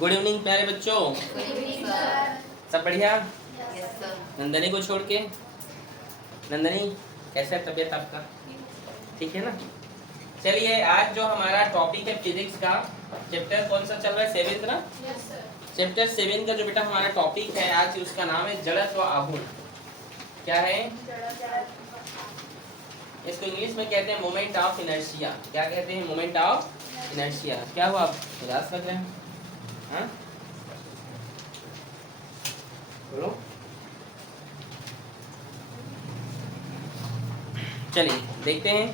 Good evening प्यारे बच्चों। Good evening sir. सब बढ़िया? Yes sir. नंदनी को छोड़ के। नंदनी कैसा है तबीयत आपका? ठीक है ना? चलिए आज जो हमारा टॉपिक है फिजिक्स का, चैप्टर कौन सा चल रहा है? 7th ना? Yes sir. चैप्टर 7 का जो बेटा हमारा टॉपिक है आज, उसका नाम है जड़त्व आघूर्ण। क्या है इसको इंग्लिश में कहते हैं मोमेंट ऑफ इनर्शिया। क्या कहते हैं? Moment of inertia. क्या हुआ, आप उदास लग रहे हैं? हाँ बोलो। चलिए देखते हैं।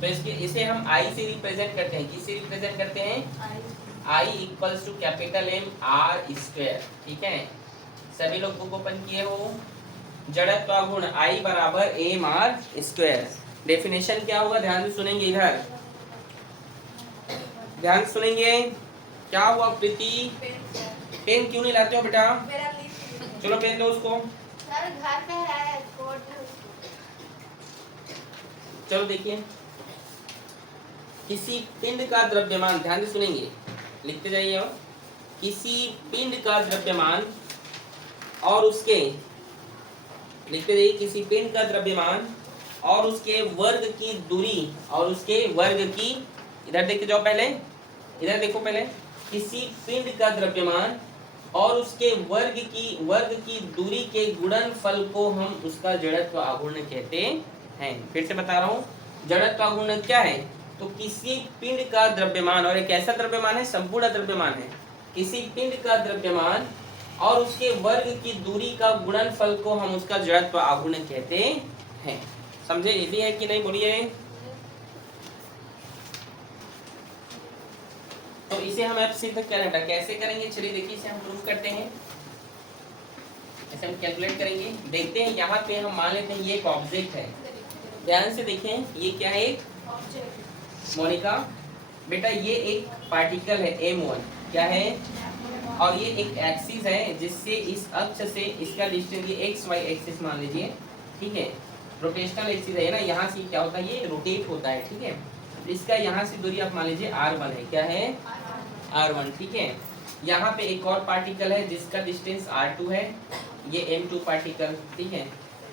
तो इसे हम आई से रिप्रेजेंट करते हैं। किससे रिप्रेजेंट करते हैं? I equals to capital M R square. ठीक है, सभी लोग बुक ओपन किए हो। जड़त्व आघूर्ण आई बराबर एम आर स्क्वायर। डेफिनेशन क्या होगा? ध्यान से सुनेंगे, इधर ध्यान से सुनेंगे। क्या हुआ प्रीति? पेन क्यों नहीं लाते हो बेटा? चलो पेन दो उसको। सर घर पे है कोट। चलो देखिए, किसी पिंड का द्रव्यमान, ध्यान से सुनेंगे, लिखते जाइए। और किसी पिंड का द्रव्यमान और उसके, लिखते जाइए, किसी पिंड का द्रव्यमान और उसके वर्ग की दूरी, और उसके वर्ग की, इधर देखते जाओ पहले, इधर देखो पहले। किसी पिंड का द्रव्यमान और उसके वर्ग की दूरी के गुणनफल को हम उसका जड़त्व आघूर्ण कहते हैं। फिर से बता रहा हूँ, जड़त्व आघूर्ण क्या है? तो किसी पिंड का द्रव्यमान, और एक ऐसा द्रव्यमान है, संपूर्ण द्रव्यमान है, किसी पिंड का द्रव्यमान और उसके वर्ग की दूरी का गुणनफल को हम उसका जड़त्व आघूर्ण कहते हैं। समझे? ये भी है कि नहीं? बोलिए। तो इसे हम अब सिद्ध करें, कैसे करेंगे? चलिए देखिए, इसे हम प्रूव करते हैं। ऐसे हम कैलकुलेट करेंगे। देखते हैं, यहाँ पे हम मान लेते हैं ये एक ऑब्जेक्ट है। ध्यान से देखें, ये क्या है? एक मोनिका बेटा, ये एक पार्टिकल है M1। क्या है? और ये एक एक्सिस है जिससे इस अक्ष से इसका डिस्टेंस, ये XY एक्सिस मान लीजिए। ठीक है, रोटेशनल एक्सिस है ना, यहाँ से क्या होता है? ये रोटेट होता है। ठीक है, इसका यहाँ से दूरी आप मान लीजिए R1 है। क्या है? R1। ठीक है, यहाँ पे एक और पार्टिकल है जिसका डिस्टेंस R2 है, ये M2 पार्टिकल। ठीक है,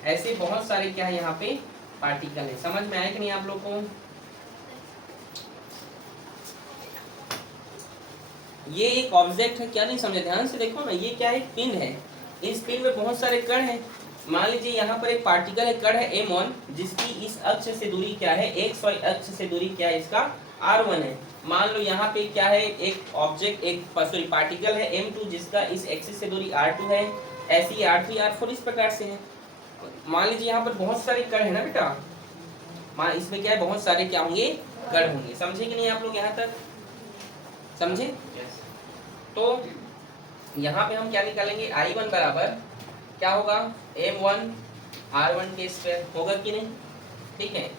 ऐसे बहुत सारे क्या है यहाँ पे पार्टिकल है। समझ में आया कि नहीं आप लोग को? ये एक ऑब्जेक्ट है, क्या नहीं समझे? ध्यान से देखो ना, ये क्या है? पिंड है। इस पिंड में बहुत सारे कण हैं। मान लीजिए यहाँ पर एक पार्टिकल है, कण है M1, जिसकी इस अक्ष से दूरी क्या है? XY अक्ष से दूरी क्या है इसका? R1 है। मान लो यहाँ पे क्या है? एक ऑब्जेक्ट, एक सॉरी पार्टिकल है M2, जिसका इस एक्सिस से दूरी R2 है। ऐसी R3 R4 इस प्रकार से है। मान लीजिए यहाँ पर बहुत सारे कण है ना बेटा, मान इसमें क्या है? बहुत सारे क्या होंगे? कण होंगे। समझे कि नहीं आप लोग? यहाँ तक समझे? तो यहाँ पे हम क्या निकालेंगे? I1 बराबर क्या होगा? M1 R1 के स्क्वायर। होगा कि नहीं? ठीक है,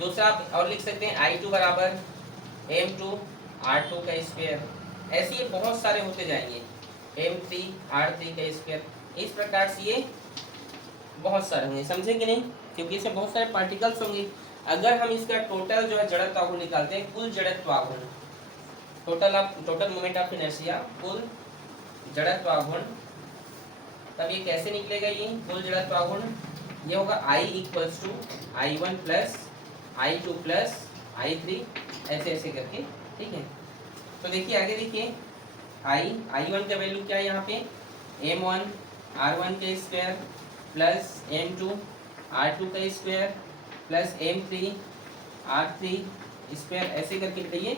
दूसरा आप और लिख सकते हैं I2 बराबर M2 R2 का स्क्वायर। ऐसे ये बहुत सारे होते जाएंगे, M3 R3 का स्क्वायर। इस प्रकार से ये बहुत सारे होंगे। समझे कि नहीं? क्योंकि इसमें बहुत सारे पार्टिकल्स होंगे। अगर हम इसका टोटल जो है जड़त्व आघूर्ण निकालते हैं, कुल जड़त्व आघूर्ण, टोटल मोमेंट ऑफ इनर्शिया, कुल जड़त्व आघूर्ण, तब ये कैसे निकलेगा? ये कुल जड़त्व आघूर्ण ये होगा I equals to I1 plus I2 plus I3, ऐसे ऐसे करके। ठीक है, तो देखिए आगे देखिए, I1 का वैल्यू क्या है यहाँ पे? M1 R1 के स्क्वायर प्लस M2 R2 का square plus M3 R3 square, ऐसे करके बताइए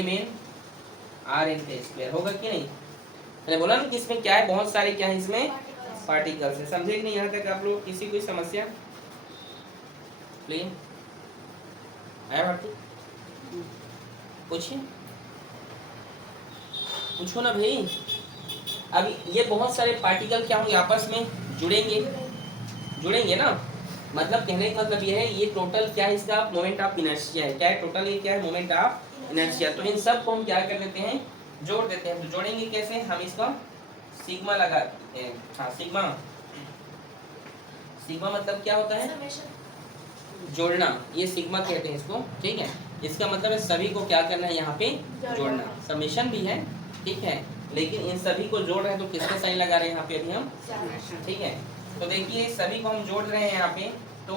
Mn Rn का स्क्वायर। होगा कि नहीं? मैंने बोला ना कि इसमें क्या है? बहुत सारे क्या है इसमें? पार्टिकल्स है। समझे कि नहीं यहाँ तक आप लोग? किसी कोई समस्या? प्लीज आया भारती, पूछिए, पूछो ना भाई। अब ये बहुत सारे पार्टिकल क्या होंगे? आपस में जुड़ेंगे ना। मतलब कहने का मतलब ये है, ये टोटल क्या है? इसका मोमेंट ऑफ इनर्शिया है। क्या है टोटल? ये क्या है? Moment of inertia. तो इन सब को हम क्या कर लेते हैं? जोड़ देते हैं। तो जोड़ेंगे कैसे? हम इसका सिग्मा लगा, हाँ सिग्मा मतलब क्या होता है? जोड़ना। ये सिग्मा कहते हैं इसको। ठीक है, इसका मतलब है सभी को क्या करना है? यहाँ पे जोड़ना। समेशन भी है ठीक है, लेकिन इन सभी को जोड़ रहे हैं तो किसका साइन लगा रहे हैं यहाँ पे अभी हम, ठीक है। तो देखिए सभी को हम जोड़ रहे हैं यहाँ पे, तो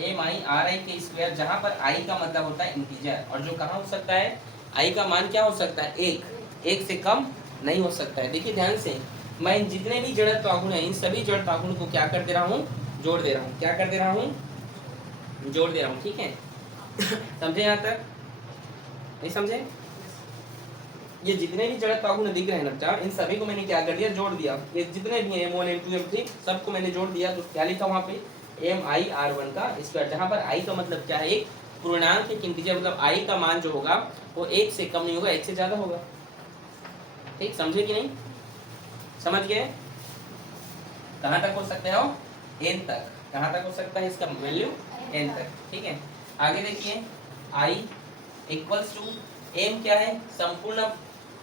MI के स्क्वायर, जहाँ पर I का मतलब होता है इंटीजर, और जो कहाँ हो सकता है, I का मान क्या हो सकता है, एक से कम नहीं हो सकता है। देखिए ध्यान से, मैं इन जितने भी जड़त्व आघूर्ण हैं इन सभी जड़त्व आघूर्ण को क्या कर दे रहा हूँ, जोड़ दे रहा हूँ। क्या कर दे रहा हूँ, जोड़ दे रहा हूँ, ठीक है। समझे यहाँ तक, नहीं समझे? ये जितने भी जड़त्व आघूर्ण दिख रहे हैं ना बेटा, इन सभी को मैंने क्या कर दिया, जोड़ दिया। ये जितने भी हैं M1 M2 M3 सबको मैंने जोड़ दिया। तो क्या लिखा वहाँ पे, MIR1 का स्क्वायर, जहाँ पर I का मतलब क्या है, एक पूर्णांक एक इंटीजर, मतलब I का मान जो होगा वो 1 से कम नहीं होगा, 1 से ज्यादा होगा। ठीक, समझे कि नहीं? समझ गए? कहाँ तक हो सकते हो, n तक। कहाँ तक हो सकता है इसका वैल्यू, n तक, ठीक है। आगे देखिए, I इक्वल्स टू m क्या है, संपूर्ण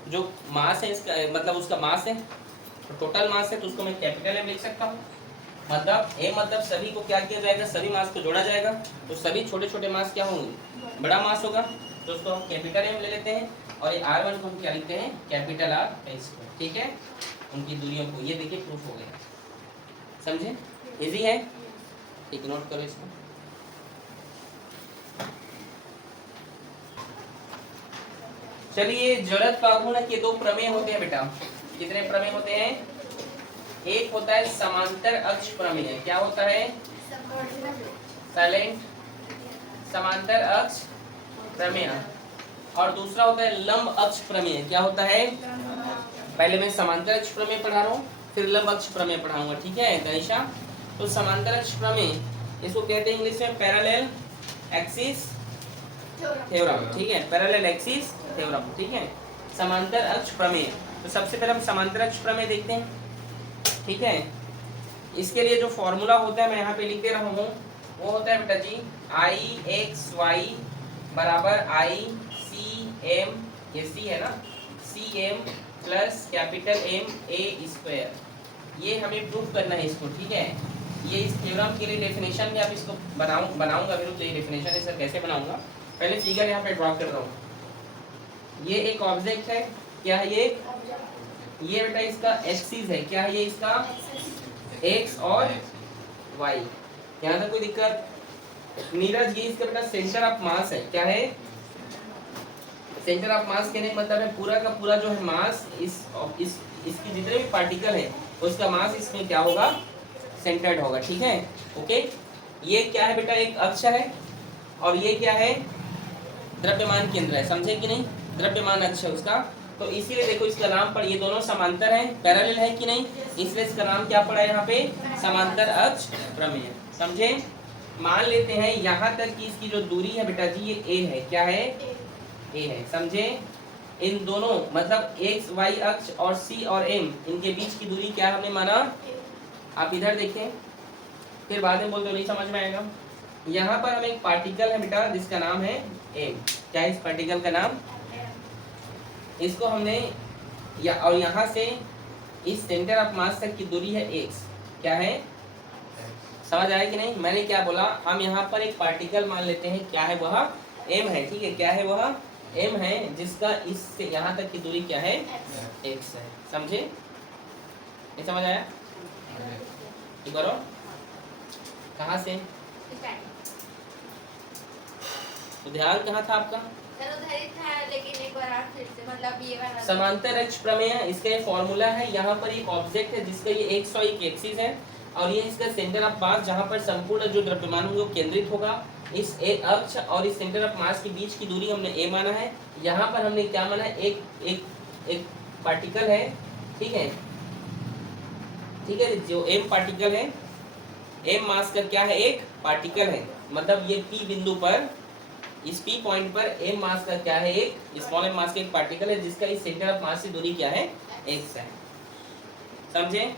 जो मास है इसका, मतलब उसका मास है, तो टोटल मास है, तो उसको मैं कैपिटल M लिख सकता हूँ। मतलब m मतलब सभी को क्या किया जाएगा, सभी मास को जोड़ा जाएगा, तो सभी छोटे छोटे मास क्या होंगे, बड़ा मास होगा, तो उसको हम कैपिटल M ले लेते हैं। और ये R1 को हम क्या लिखते हैं, कैपिटल R स्क्वायर, ठीक है। उनकी दूरियों को, ये देखिए प्रूफ हो गया, समझे? इजी है, ठीक, नोट करो इसको। चलिए, जड़त्व आघूर्ण के दो प्रमेय होते हैं बेटा। कितने प्रमेय होते हैं? एक होता है समांतर अक्ष प्रमेय। क्या होता है? साइलेंट, समांतर अक्ष प्रमेय। और दूसरा होता है लंब अक्ष प्रमेय। क्या होता है? पहले मैं समांतर अक्ष प्रमेय पढ़ा रहा हूँ, फिर लंब अक्ष प्रमेय पढ़ाऊंगा, ठीक है गणेशा? तो समांतर अक्ष प्रमेय, इसको कहते हैं इंग्लिश में पैरेलल एक्सिस थ्योरम, ठीक है, पैरेलल एक्सिस थ्योरम, ठीक है, समांतर अक्ष प्रमेय। तो सबसे पहले हम समांतर अक्ष प्रमेय देखते हैं, ठीक है। इसके लिए जो फॉर्मूला होता है मैं यहाँ पे लिख दे रहा हूँ, वो होता है बेटा जी IXY बराबर ICM, ये C है ना, CM plus capital M A square. ये हमें प्रूफ करना है इसको, ठीक है। ये इस थ्योरम के लिए डेफिनेशन में आप इसको बनाऊंगा फिर, तो ये डेफिनेशन है सर कैसे बनाऊंगा, पहले फिगर यहाँ पे ड्रॉ कर रहा हूँ। ये एक ऑब्जेक्ट है, क्या है ये बेटा इसका एक्सिस है, क्या है ये इसका x और y। यहाँ तक कोई दिक्कत? नीरज, ये इसका बेटा सेंटर ऑफ मास है, क्या है? सेंटर ऑफ मास कहने का मतलब है पूरा का पूरा जो है मास, इसकी जितने भी पार्टिकल है उसका मास इसमें क्या होगा, सेंटर्ड होगा, ठीक है, ओके। ये क्या है बेटा, एक अक्ष है, और ये क्या है, द्रव्यमान केंद्र है, समझे कि नहीं? द्रव्यमान अक्ष है उसका। तो इसीलिए देखो इसका नाम पर, ये दोनों समांतर हैं, पैरेलल है कि नहीं, इसलिए इसका नाम क्या पड़ा है यहाँ पे, समांतर अक्ष प्रमेय, समझे? मान लेते हैं यहाँ तक कि इसकी जो दूरी है बेटा जी, ये a है, क्या है, a है, समझे? इन दोनों मतलब x y अक्ष और c और m, इनके बीच की दूरी क्या हमने माना, आप इधर देखें, फिर बाद में बोल दो नहीं समझ में आएगा। यहाँ पर हम एक पार्टिकल है बेटा जिसका नाम है m, क्या है इस पार्टिकल का नाम, इसको हमने और यहाँ से इस सेंटर ऑफ मास तक की दूरी है x, क्या है, समझ आया कि नहीं? मैंने क्या बोला, हम यहाँ पर एक पार्टिकल मान लेते हैं, क्या है वह, m है, ठीक है, क्या है वह, m है, जिसका इससे यहाँ तक की दूरी क्या है, x है, समझे? ये समझ आया? ठीक करो, कहाँ से, तो ध्यान कहाँ था आपका? लेकिन एक बार आप फिर से, मतलब ये वाला समांतर अक्ष प्रमेय, इसका ये फॉर्मूला है। यहाँ पर एक ऑब्जेक्ट है जिसका ये x और एक एक्सिस है, और ये इसका सेंटर ऑफ मास, जहाँ पर संपूर्ण जो द्रव्यमान होगा वो केंद्रित होगा। इस अक्ष और इस सेंटर ऑफ मास के बीच की दूरी हमने a माना है। यहाँ पर हमने क्या माना है, एक पार्टिकल है, ठीक है, ठीक है, जो m पार्टिकल है, m मास का क्या है, एक पार्टिकल है, मतलब ये p बिंदु पर, इस p पॉइंट पर m मास का क्या है, एक स्मॉल m मास का एक पार्टिकल है, जिसका इस सेंटर ऑफ मास से दूरी क्या है, x है, समझे?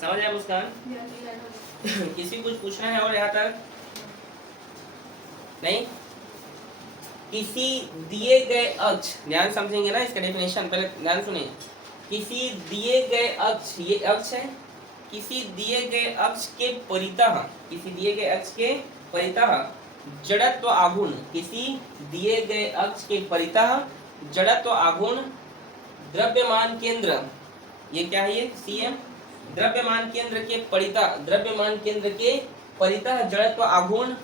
समझ आया मुस्कान? किसी को कुछ पूछना है और यहाँ तक नहीं? किसी दिए गए अक्ष, ध्यान समझेंगे ना इसका डेफिनेशन, पहले ध्यान सुनिए। किसी दिए गए अक्ष, ये अक्ष है, किसी दिए गए अक्ष के परितः, किसी दिए गए अक्ष के परितः जड़त्व आघूर्ण, किसी दिए गए अक्ष के परितः जड़त्व आघूर्ण द्रव्यमान केंद्र, ये क्या है, ये सीएम, द्रव्यमान केंद्र के परितः, द्रव्यमान केंद्र के परितः जड़त्व आघूर्ण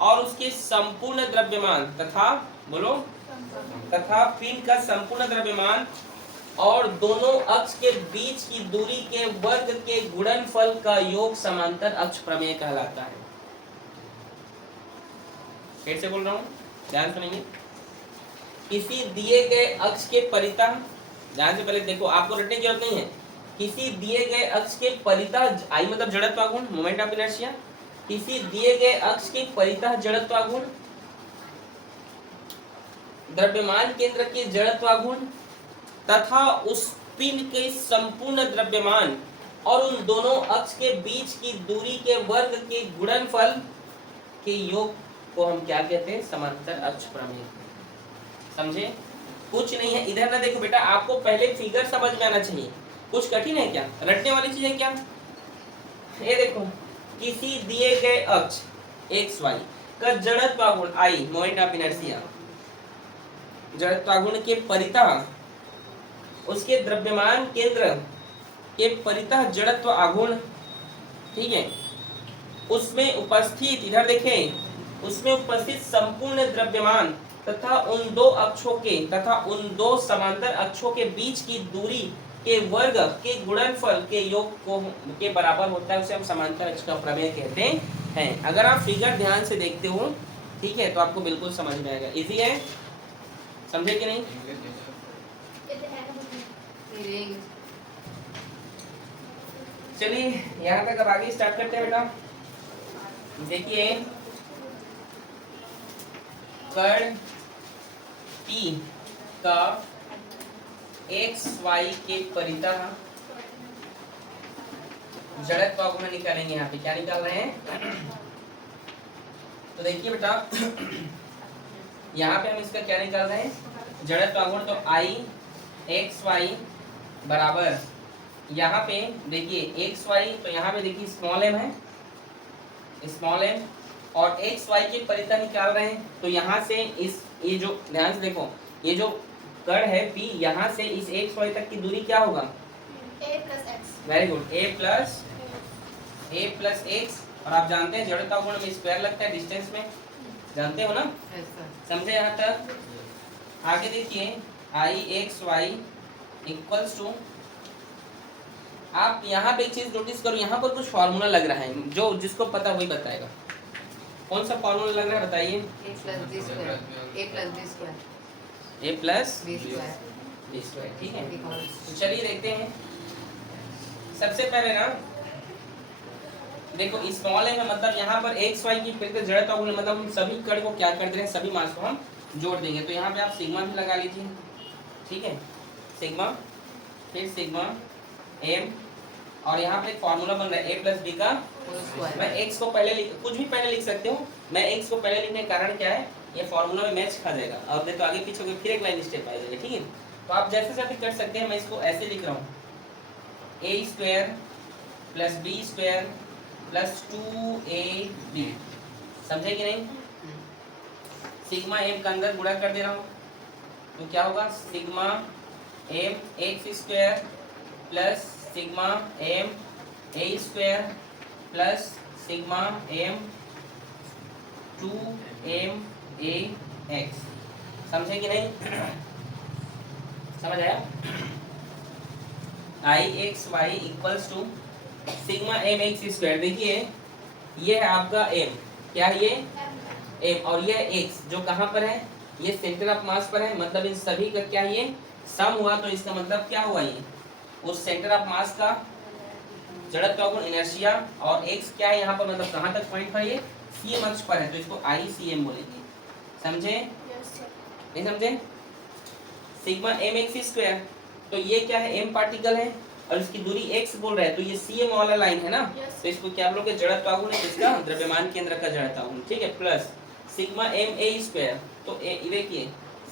और उसके संपूर्ण द्रव्यमान तथा, बोलो, तथा पिंड का संपूर्ण द्रव्यमान और दोनों अक्ष के बीच की दूरी के वर्ग के गुणनफल का योग समांतर अक्ष प्रमेय कहलाता है। फिर से बोल रहा हूं, ध्यान सुनिए। किसी दिए गए अक्ष के परितः, ध्यान से पहले देखो, आपको रटने की जरूरत नहीं है। किसी दिए गए अक्ष के परितः, आई मतलब जड़त्व आघूर्ण, मोमेंट ऑफ इनर्शिया, किसी दिए गए अक्ष के परितः जड़त्व आघूर्ण, द्रव्यमान केंद्र के जड़त्व आघूर्ण तथा उस पिंड के संपूर्ण द्रव्यमान और उन दोनों अक्ष के बीच की दूरी के वर्ग के गुणनफल के योग को हम क्या कहते हैं, समांतर अक्ष प्रमेय। समझे? कुछ नहीं है, इधर ना देखो बेटा, आपको पहले फिगर समझ में आना चाहिए। कुछ कठिन है क्या? रटने वाली चीज है क्या? ये देखो, किसी दिए गए अक्ष एक्स वाई का जड़त्व आघूर्ण आई, मोमेंट ऑफ इनर्शिया, जड़त्व आघूर्ण के परितः उसके द्रव्यमान केंद्र के परितः जड़त्व आघूर्ण, ठीक है, उसमें उपस्थित, इधर देखें, उसमें उपस्थित संपूर्ण द्रव्यमान तथा उन दो अक्षों के तथा उन दो समांतर अक्षों के बीच की दूरी के वर्ग के गुणनफल के योग को के बराबर होता है, उसे हम समांतर अक्ष का प्रमेय कहते हैं। अगर आप फिगर ध्यान से देखते हो, ठीक है, तो आपको बिल्कुल समझ में आएगा। इजी है, समझे कि नहीं? चलिए यहाँ तक अब आगे स्टार्ट करते हैं बेटा। देखिए, कर्ण P का एक्स वाई के परितः जड़त्व आघूर्ण निकालेंगे। यहाँ पे क्या निकाल रहे हैं? तो देखिए बेटा, यहाँ पे हम इसका क्या निकाल रहे हैं, जड़त्व आघूर्ण। तो आई एक्स वाई बराबर, यहाँ पे देखिए एक्स वाई, तो यहाँ पे देखिए स्मॉल एम है, स्मॉल एम, और एक्स वाई के परितः निकाल रहे हैं। तो यहाँ से इस, ये जो ध्यान से देखो, ये जो कर्ण है P, यहाँ से इस एक्स वाई तक की दूरी क्या होगा? a plus x। Very good, a plus x. और आप जानते हैं जड़त्व आघूर्ण में स्क्वायर लगता है डिस्टेंस में, जानते हो ना? समझे यहाँ तक? आगे देखिए, आई एक्स वाई इक्वल्स टू, आप यहाँ पे एक चीज नोटिस करो, यहाँ पर कुछ फॉर्मूला लग रहा है, जो जिसको पता वही बताएगा। कौन सा फॉर्मूला लग रहा है बताइए? a प्लस b स्क्वायर, ठीक है। तो चलिए देखते हैं। सबसे पहले ना देखो, स्मॉल है मतलब यहाँ पर एक्स वाई की परितः जड़त्व आघूर्ण, मतलब हम सभी कर्ण को क्या कर दे रहे हैं, सभी मास को हम जोड़ देंगे। तो यहाँ पे आप सिग्मा भी लगा लीजिए, ठीक है, सिग्मा, फिर सिग्मा एम, और यहाँ पे एक फॉर्मूला बन रहा है a प्लस बी का। मैं x को पहले कुछ भी पहले लिख सकते हूँ, मैं x को पहले लिखने का कारण क्या है, ये फॉर्मूला में मैच खा जाएगा, और नहीं तो आगे पीछे होकर फिर एक लाइन स्टेप आ जाएगा, ठीक है। तो आप जैसे जैसे कर सकते हैं, मैं इसको ऐसे लिख रहा हूँ, a square plus B square plus 2ab, समझे कि नहीं? सिग्मा एम का अंदर गुणा कर दे रहा हूँ, तो क्या होगा, sigma m x square plus sigma M A square plus sigma m 2m a x, समझे कि नहीं? समझ आया? I x y equals to sigma m x square. देखिए, ये है आपका m, क्या है ये? m, और ये x जो कहाँ पर है, ये सेंटर ऑफ मास पर है, मतलब इन सभी का क्या ये सम हुआ, तो इसका मतलब क्या हुआ, ये उस सेंटर ऑफ मास का जड़त्व आघूर्ण इनर्शिया, और x क्या है यहाँ पर, मतलब कहाँ तक पॉइंट पर, ये CM अक्ष पर है, तो इसको ICM बोलेंगे। समझे? नहीं समझे? सिग्मा एम एक्स स्क्वायर, तो ये क्या है, m पार्टिकल है और इसकी दूरी x बोल रहा है, तो ये CM वाला लाइन है ना, तो इसको क्या बोलोगे, जड़त्व आघूर्ण है, किसका? द्रव्यमान केंद्र का जड़त्व आघूर्ण, ठीक है, plus sigma M A square. तो ये देखिए,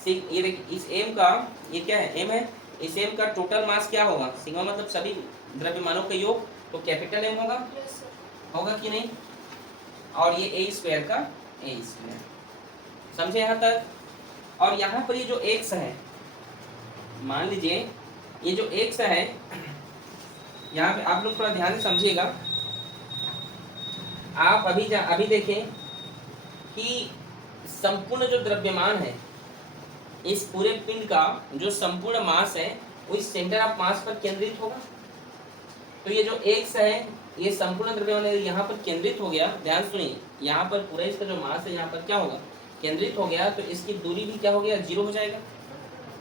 ये देखिए इस m का, ये क्या है, m है, इस m का टोटल मास क्या होगा, सिग्मा मतलब सभी द्रव्यमानों का योग, तो कैपिटल M होगा, होगा कि नहीं? और ये a स्क्वायर का ए स्क्वायर। समझे यहाँ तक? और यहाँ पर ये जो एक्स है, मान लीजिए ये जो एक्स है, यहाँ पे आप लोग थोड़ा ध्यान से समझिएगा। आप अभी देखें कि संपूर्ण जो द्रव्यमान है इस पूरे पिंड का, जो संपूर्ण मास है वो इस सेंटर ऑफ मास पर केंद्रित होगा। तो ये जो एक्स है ये संपूर्ण द्रव्यमान यहाँ पर केंद्रित हो गया। ध्यान सुनिए, यहाँ पर पूरा इसका जो मास है यहाँ पर क्या होगा, केंद्रित हो गया। तो इसकी दूरी भी क्या हो गया, 0 हो जाएगा।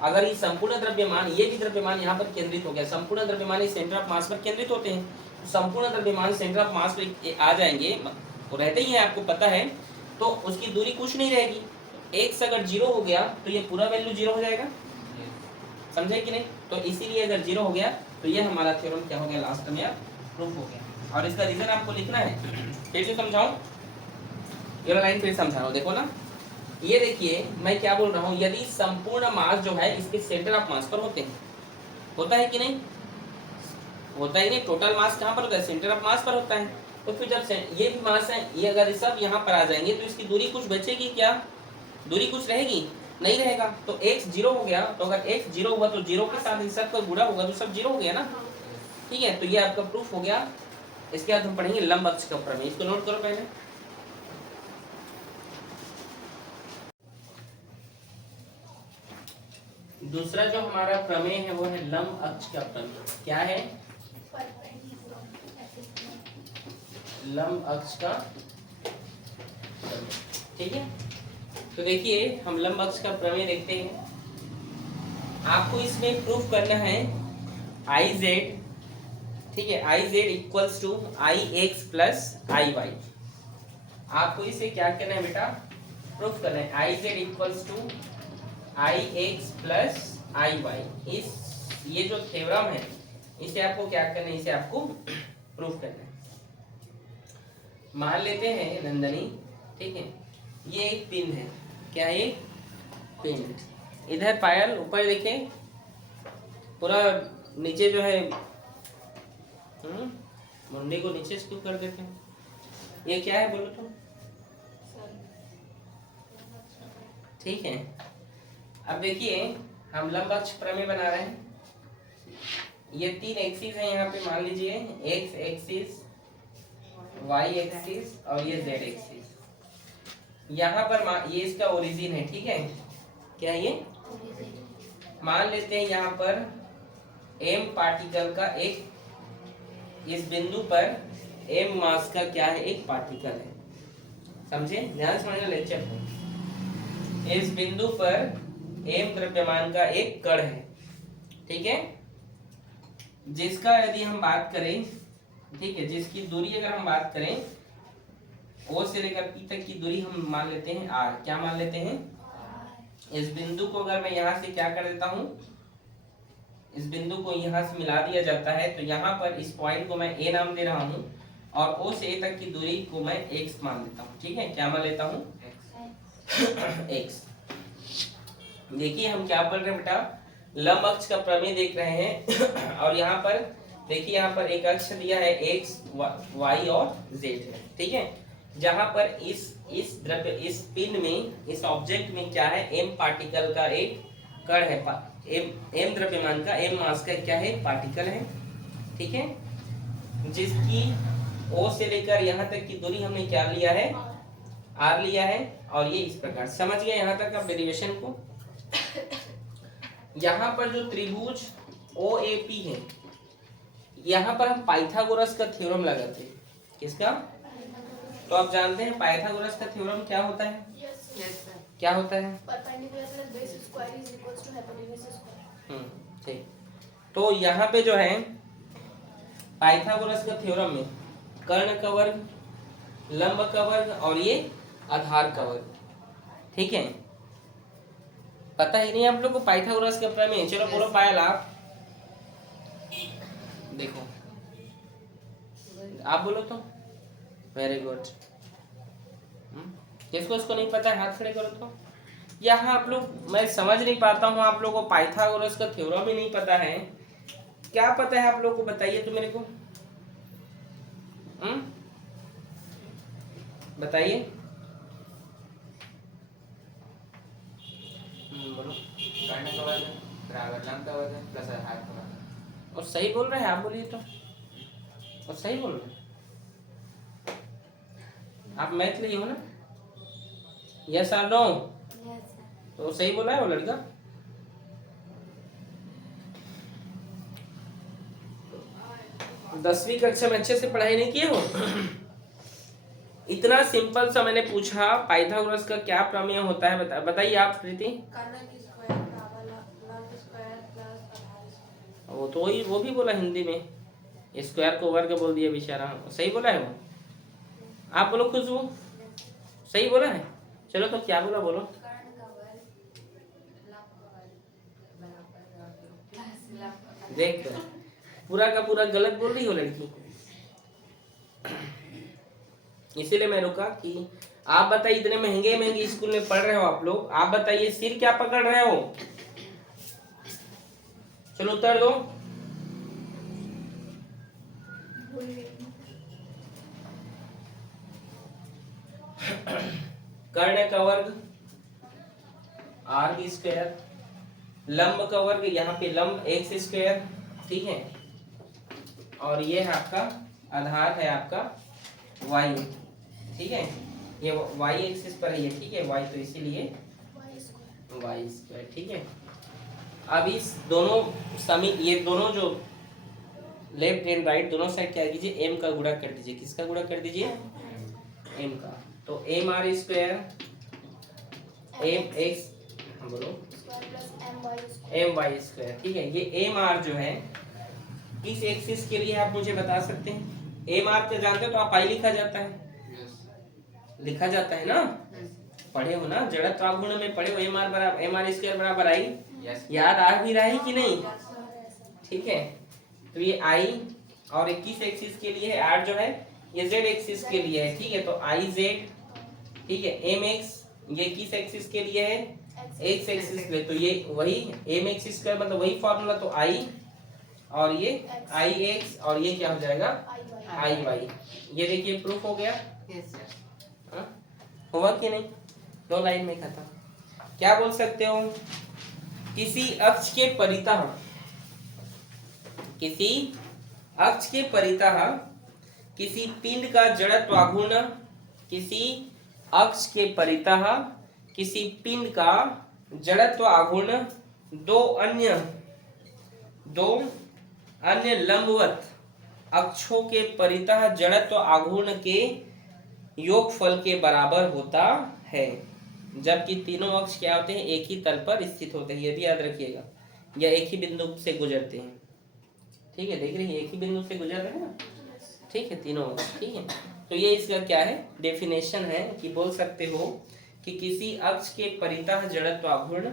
अगर ये संपूर्ण द्रव्यमान, ये भी द्रव्यमान यहाँ पर केंद्रित हो गया, संपूर्ण द्रव्यमान इस सेंटर ऑफ मास पर केंद्रित होते हैं, तो संपूर्ण द्रव्यमान सेंटर ऑफ मास पर आ जाएंगे, तो रहते ही है, आपको पता है। तो उसकी दूरी कुछ नहीं रहेगी। एक्स अगर 0 हो गया तो ये पूरा वैल्यू 0 हो जाएगा। समझे कि नहीं? तो इसीलिए अगर 0 हो गया तो ये हमारा थ्योरम क्या हो गया, लास्ट में प्रूफ हो गया। और इसका रीजन आपको लिखना है। फिर से समझाऊं, ये लाइन फिर समझा रहा हूं, देखो ना। ये देखिए मैं क्या बोल रहा हूँ, यदि संपूर्ण मास जो है इसके सेंटर ऑफ मास पर होते हैं, होता है कि नहीं? होता ही नहीं। टोटल मास कहाँ पर होता है, सेंटर ऑफ मास पर होता है। तो फिर जब ये भी मास है, ये अगर सब यहाँ पर आ जाएंगे तो इसकी दूरी कुछ बचेगी क्या? दूरी कुछ रहेगी? नहीं रहेगा। तो x 0 हो गया, तो अगर x 0 हुआ तो 0 के साथ सब का गुणा होगा तो सब 0 हो गया ना। ठीक है, तो ये आपका प्रूफ हो गया। इसके बाद हम पढ़ेंगे लंब अक्ष का प्रमेय। इसको नोट करो पहले। दूसरा जो हमारा प्रमेय है वो है लंब अक्ष का प्रमेय। क्या है? लंब अक्ष का प्रमेय। ठीक है, तो देखिए हम लंब अक्ष का प्रमेय देखते हैं। आपको इसमें प्रूफ करना है आई जेड, ठीक है, I Z equals to I X plus I Y. आपको इसे क्या करना है बेटा, प्रूफ करना है। I Z equals to I X plus I Y. इस ये जो थ्योरम है इसे आपको क्या करना है, इसे आपको प्रूफ करना है। मान लेते हैं नंदनी, ठीक है, ये एक पिंड है। क्या है? एक पिंड। इधर पायल ऊपर देखें, पूरा नीचे जो है, मुंडी को नीचे से क्यों कर देते हैं? ये क्या है बोलो तो? ठीक है, अब देखिए हम लंब अक्ष प्रमेय बना रहे हैं। ये 3 एक्सिस है यहाँ पे, मान लीजिए एक्स एक्सिस, वाई एक्सिस और ये जेड एक्सिस। यहाँ पर ये इसका ओरिजिन है, ठीक है। क्या ये? मान लेते हैं यहाँ पर m पार्टिकल का एक, इस बिंदु पर m मास का क्या है, एक पार्टिकल है। समझे? ध्यान से समझना लेक्चर को। इस बिंदु पर m द्रव्यमान का एक कण है, ठीक है, जिसका यदि हम बात करें, ठीक है, जिसकी दूरी अगर हम बात करें O से लेकर P तक की दूरी हम मान लेते हैं R। क्या मान लेते हैं? इस बिंदु को अगर मैं यहाँ से क्या कर देता हूँ, इस बिंदु को यहाँ से मिला दिया जाता है, तो यहाँ पर इस पॉइंट को मैं A नाम दे रहा हूँ और O से A तक की दूरी को मैं X मान लेता हूँ। ठीक है, क्या मान लेता हूँ? X। देखिए हम क्या पढ़ रहे हैं बेटा, लंब अक्ष का प्रमेय देख रहे हैं। और यहाँ पर देखिए, यहाँ पर एक अक्ष दिया है x, y और z है, ठीक है, जहाँ पर इस पिंड में, इस ऑब्जेक्ट में क्या है, m पार्टिकल का एक कण है, m द्रव्यमान का, m मास का क्या है, पार्टिकल है, ठीक है, जिसकी O से लेकर यहाँ तक की दूरी हमने क्या लिया है, r लिया है। और ये इस प्रकार, समझ गया यहाँ तक आप डेरिवेशन को? यहाँ पर जो त्रिभुज OAP है, यहाँ पर हम पाइथागोरस का थ्योरम लगाते हैं। किसका? तो आप जानते हैं पाइथागोरस का थ्योरम क्या होता है? क्या होता है? ठीक। तो यहाँ पे जो है पाइथागोरस का थ्योरम में कर्ण का वर्ग, लंब का वर्ग और ये आधार का वर्ग, ठीक है। पता ही नहीं आप लोग को पाइथागोरस का प्रमेय? चलो बोलो पायल, आप देखो, आप बोलो तो। Very good. किसको इसको नहीं पता है, हाथ खड़े करो तो। यहाँ आप लोग, मैं समझ नहीं पाता हूँ, आप लोगों को पाइथागोरस का थ्योरम ही नहीं पता है। क्या पता है आप लोग को, बताइए तो मेरे को। बताइए। बोलो। कर्ण का वर्ग बराबर लंब का वर्ग प्लस आधार का वर्ग। और सही बोल रहे हैं आप, बोलिए तो। और सही बोल रहे हैं आप, मैथ लिए हो ना? यस और नो? Yes sir. तो सही बोला है वो लड़का। दसवीं कक्षा में अच्छे से पढ़ाई नहीं किए हो? इतना सिंपल सा मैंने पूछा, पाइथागोरस का क्या प्रमेय होता है, बताइए आप प्रीति। कर्ण की स्क्वायर बराबर लंब स्क्वायर प्लस आधार स्क्वायर। वो तो वो भी बोला हिंदी में, स्क्वायर को वर्ग बोल दिया बेचारा। सही बोला है वो? आप बोलो खुशबू, सही बोला है? चलो तो क्या बोला बोलो। कर्ण का वर्ग लंब का वर्ग बराबर प्लस लंब का। देख पूरा का पूरा गलत बोल रही हो लड़की, इसीलिए मैं रुका कि आप बताइए, इतने महंगे महंगे स्कूल में पढ़ रहे हो आप लोग, आप बताइए सिर क्या पकड़ रहे हो? चलो उत्तर दो। कर्ण का वर्ग आर स्क्वायर, लंब का वर्ग यहाँ पे लंब एक्स स्क्वायर, ठीक है, और ये है आपका आधार है आपका वाई, ठीक है, ये वाई एक्सिस पर है ये, ठीक है, वाई तो इसीलिए वाई स्क्वायर, ठीक है। अब इस दोनों ये दोनों जो लेफ्ट एंड राइट दोनों साइड क्या कीजिए, एम का गुणा कर दीजिए। किसका गुणा कर दीजिए? एम का। तो M R square M X, बोलो, एम वाई स्क्वायर, ठीक है। ये एम आर जो है किस एक्सिस के लिए आप मुझे बता सकते हैं? एम आर तो जानते हो तो आप आई लिखा जाता है, लिखा जाता है ना, पढ़े हो ना, जड़त्वाघूर्ण में पढ़े हो, एम आर बराबर एम आर स्क्वायर बराबर आई, याद आ भी रहा है कि नहीं? ठीक है, तो ये आई और 21 एक्सिस के लिए है, आर जो है ये जेड एक्सिस के लिए है, ठीक है, तो आई जेड, ठीक है, एम एक्स ये किस एक्सिस के लिए है? एक्स एक्सिस के लिए, तो ये वही एम एक्सिस का मतलब वही फॉर्मूला, तो आई और ये आई एक्स और ये क्या हो जाएगा? आई वाई। ये देखिए प्रूफ हो गया। हाँ? हुआ कि नहीं? 2 लाइन में खत्म। क्या बोल सकते हो? किसी अक्ष के परितः, किसी अक्ष के परितः किसी पिंड का जड़त्वाघूर्ण, किसी अक्ष के परितः किसी पिंड का जड़त्व आघूर्ण दो अन्य लंबवत अक्षों के परितः जड़त्व आघूर्ण के योगफल के बराबर होता है, जबकि तीनों अक्ष क्या होते हैं? एक ही तल पर स्थित होते हैं, ये भी याद रखिएगा, या एक ही बिंदु से गुजरते हैं, ठीक है, देख रहे हैं एक ही बिंदु से गुजर रहे हैं ना, ठीक है, तीनों अक्ष, ठीक है। तो ये इसका क्या है? डेफिनेशन है कि बोल सकते हो कि किसी अक्ष के परितः जड़त्व आघूर्ण,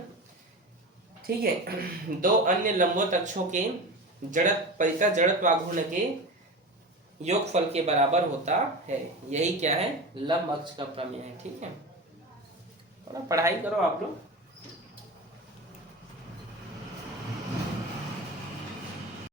ठीक है, 2 अन्य लंबवत अक्षों के परितः जड़त्व आघूर्ण के योगफल के बराबर होता है। यही क्या है? लंब अक्ष का प्रमेय है, ठीक है। थोड़ा पढ़ाई करो आप लोग।